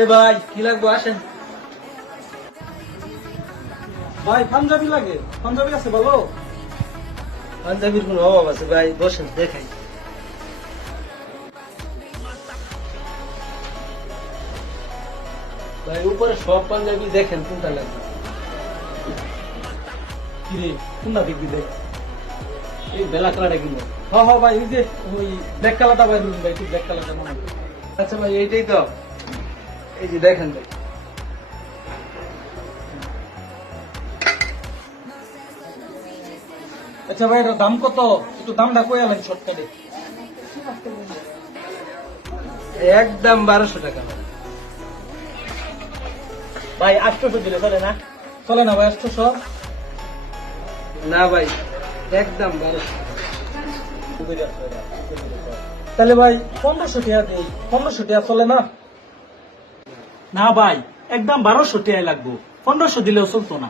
এই ভাই কি লাগবে আসেন। ভাই পাঞ্জাবি লাগে, পাঞ্জাবি আছে বলো। পাঞ্জাবির কোন অভাব আছে ভাই, বসেন দেখাই। ভাই উপরে সব পাঞ্জাবি দেখেন কোনটা লাগবে। কিরে কোনটা দেখবি দেখ। এই বেলা কালারটা কিনবো। হ্যাঁ ভাই ওই যে ওই ব্ল্যাক কালারটা ভাই দিন ভাই, একটু ব্ল্যাক কালারটা মনে হয়। আচ্ছা ভাই এইটাই তো, এই যে দেখেন ভাই। আচ্ছা ভাই এটার দাম কত? একটু দামটা কই আলেন শর্টকাটে। একদম 1200 টাকা। ভাই 800 দিলে চলে না? চলে না ভাই 800? না ভাই একদম 1200। তাহলে ভাই 1500 টাকা দিই। 1500 টাকা চলে না? না ভাই একদম 1200 টাকা লাগবো, 1500 দিলেও চলতো না।